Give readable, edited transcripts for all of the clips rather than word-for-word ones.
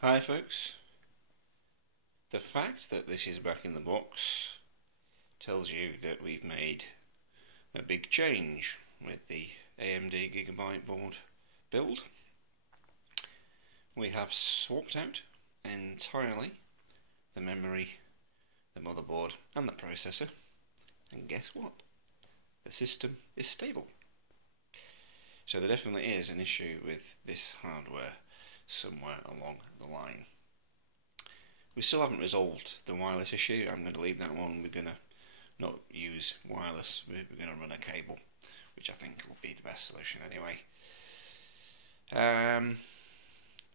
Hi folks, the fact that this is back in the box tells you that we've made a big change with the AMD Gigabyte board build. We have swapped out entirely the memory, the motherboard and the processor, and guess what? The system is stable. So there definitely is an issue with this hardware somewhere along the line. We still haven't resolved the wireless issue. I'm going to leave that one. We're going to not use wireless. We're going to run a cable, which I think will be the best solution anyway.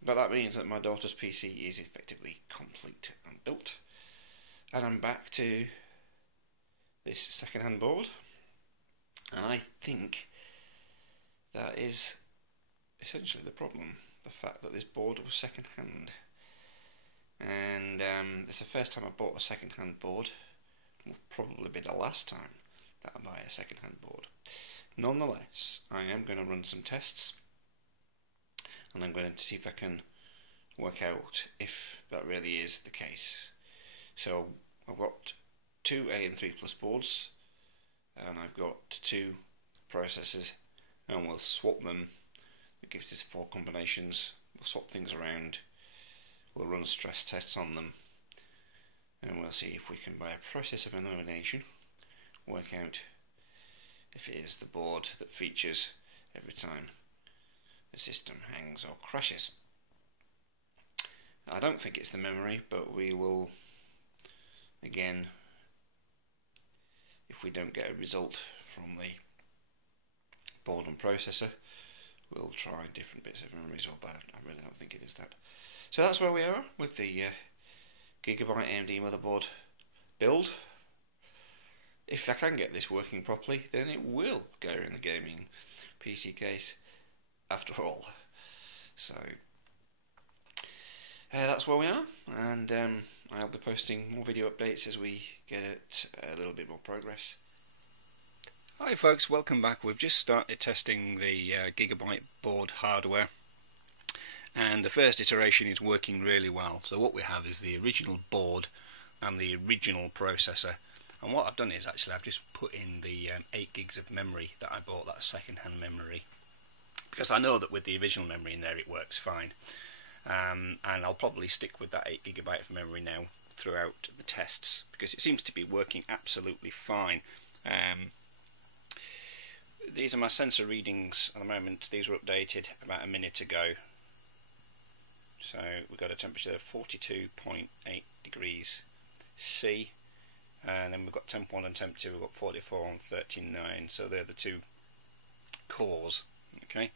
But that means that my daughter's PC is effectively complete and built, and I'm back to this second-hand board, and I think that is essentially the problem. The fact that this board was second-hand, and it's the first time I bought a second-hand board. Will probably be the last time that I buy a second-hand board. Nonetheless, I am going to run some tests, and I'm going to see if I can work out if that really is the case. So I've got two AM3 Plus boards, and I've got two processors, and we'll swap them. It gives us 4 combinations. We'll swap things around. We'll run stress tests on them, and we'll see if we can, by a process of elimination, work out if it is the board that features every time the system hangs or crashes. I don't think it's the memory, but we will, again, if we don't get a result from the board and processor, we'll try different bits of memory as well, but I really don't think it is that. So that's where we are with the Gigabyte AMD motherboard build. If I can get this working properly, then it will go in the gaming PC case after all. So that's where we are, and I'll be posting more video updates as we get it a little bit more progress. Hi folks, welcome back. We've just started testing the Gigabyte board hardware, and the first iteration is working really well. So what we have is the original board and the original processor, and what I've done is actually I've just put in the 8 gigs of memory that I bought, that second-hand memory, because I know that with the original memory in there it works fine, and I'll probably stick with that 8 gigabyte of memory now throughout the tests, because it seems to be working absolutely fine. These are my sensor readings at the moment. These were updated about a minute ago. So we've got a temperature of 42.8 degrees C, and then we've got temp 1 and temp 2, we've got 44 and 39, so they're the two cores. Okay,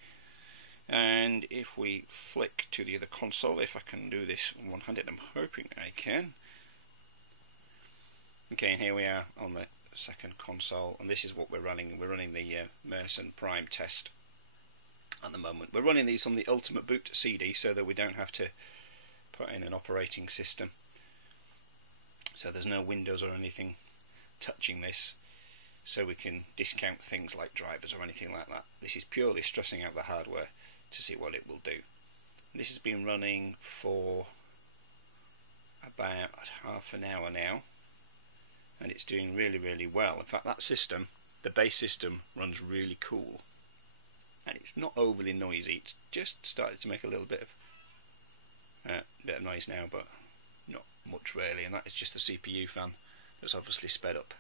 and if we flick to the other console, if I can do this one-handed, I'm hoping I can. Okay, and here we are on the second console, and this is what we're running. We're running the Merson Prime test at the moment. We're running these on the Ultimate Boot CD so that we don't have to put in an operating system, so there's no Windows or anything touching this, so we can discount things like drivers or anything like that. This is purely stressing out the hardware to see what it will do. This has been running for about half an hour now, and it's doing really well. In fact, that system, the base system, runs really cool, and it's not overly noisy. It's just started to make a little bit of noise now, but not much really, and that is just the CPU fan that's obviously sped up.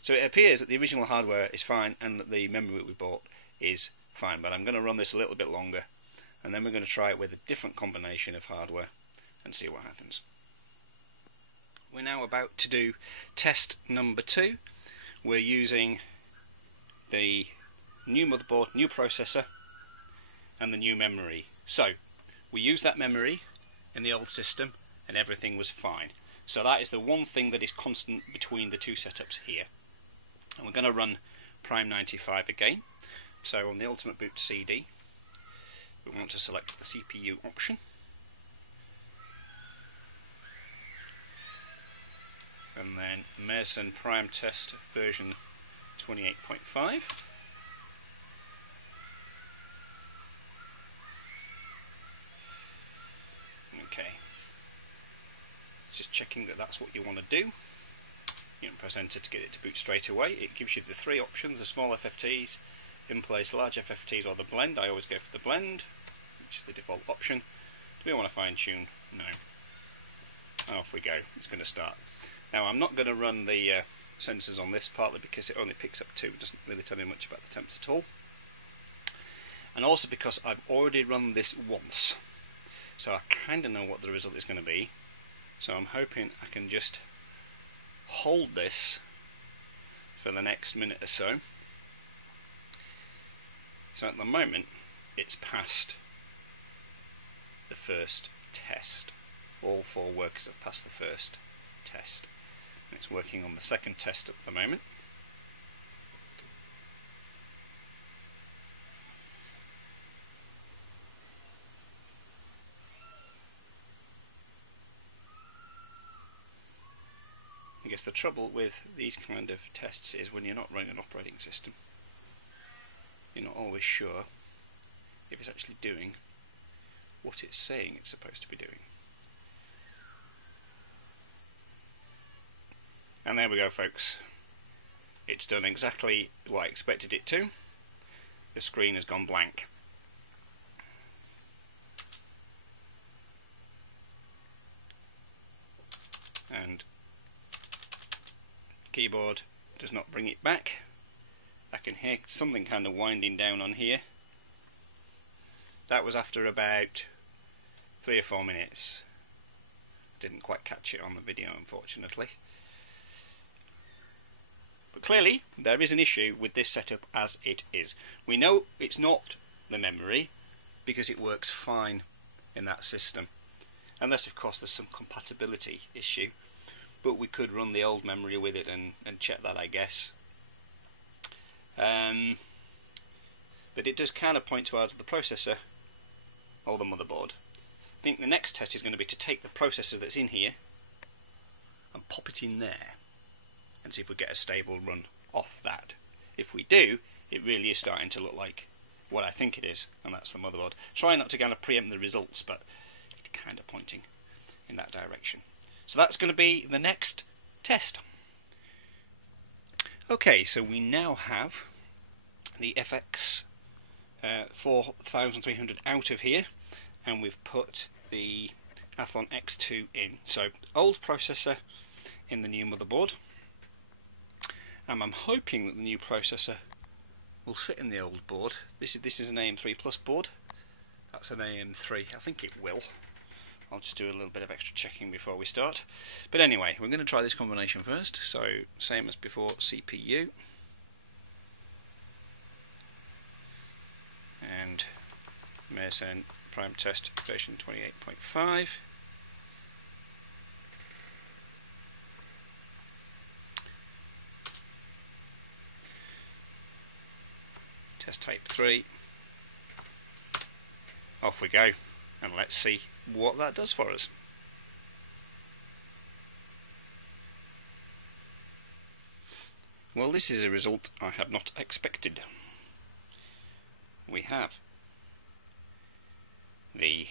So it appears that the original hardware is fine and that the memory we bought is fine, but I'm going to run this a little bit longer, and then we're going to try it with a different combination of hardware and see what happens. We're now about to do test number 2. We're using the new motherboard, new processor, and the new memory. So we used that memory in the old system and everything was fine. So that is the one thing that is constant between the two setups here. And we're going to run Prime 95 again. So on the Ultimate Boot CD, we want to select the CPU option, and then Merson Prime Test version 28.5. Okay, just checking that that's what you want to do. You can press enter to get it to boot straight away. It gives you the three options: the small FFTs, in place, large FFTs, or the blend. I always go for the blend, which is the default option. Do we want to fine tune? No. Off we go. It's going to start. Now I'm not going to run the sensors on this, partly because it only picks up 2. It doesn't really tell me much about the temps at all. And also because I've already run this once. So I kind of know what the result is going to be. So I'm hoping I can just hold this for the next minute or so. So at the moment it's passed the first test. All 4 workers have passed the first test. It's working on the second test at the moment. I guess the trouble with these kind of tests is when you're not running an operating system, you're not always sure if it's actually doing what it's saying it's supposed to be doing. And there we go, folks. It's done exactly what I expected it to. The screen has gone blank. And keyboard does not bring it back. I can hear something kind of winding down on here. That was after about 3 or 4 minutes. Didn't quite catch it on the video, unfortunately. But clearly there is an issue with this setup as it is. We know it's not the memory because it works fine in that system, unless of course there's some compatibility issue, but we could run the old memory with it and check that, I guess. But it does kind of point to either the processor or the motherboard. I think the next test is going to be to take the processor that's in here and pop it in there and see if we get a stable run off that. If we do, it really is starting to look like what I think it is, and that's the motherboard. Try not to kind of preempt the results, but it's kind of pointing in that direction. So that's going to be the next test. Okay, so we now have the FX 4300 out of here, and we've put the Athlon X2 in. So old processor in the new motherboard. And I'm hoping that the new processor will fit in the old board. This is an AM3 Plus board. That's an AM3. I think it will. I'll just do a little bit of extra checking before we start. But anyway, we're going to try this combination first. So same as before, CPU. And Mersenne Prime Test version 28.5. Test tape 3. Off we go, and let's see what that does for us. Well, this is a result I had not expected. We have the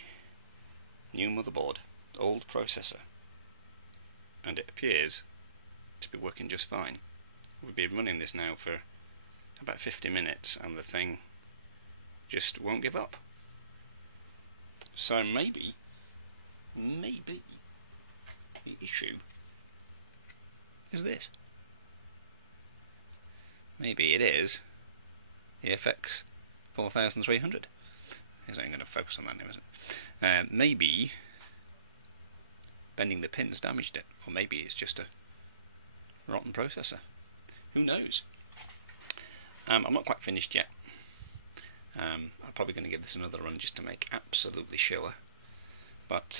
new motherboard, old processor, and it appears to be working just fine. We've been running this now for about 50 minutes and the thing just won't give up. So maybe the issue is this. Maybe it is the FX 4300. Is I'm going to focus on that now, isn't it? Maybe bending the pins damaged it, or maybe it's just a rotten processor. Who knows? I'm not quite finished yet. I'm probably going to give this another run just to make absolutely sure. But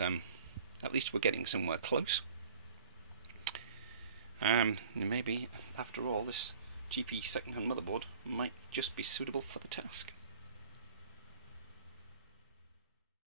at least we're getting somewhere close. Maybe, after all, this GP second-hand motherboard might just be suitable for the task.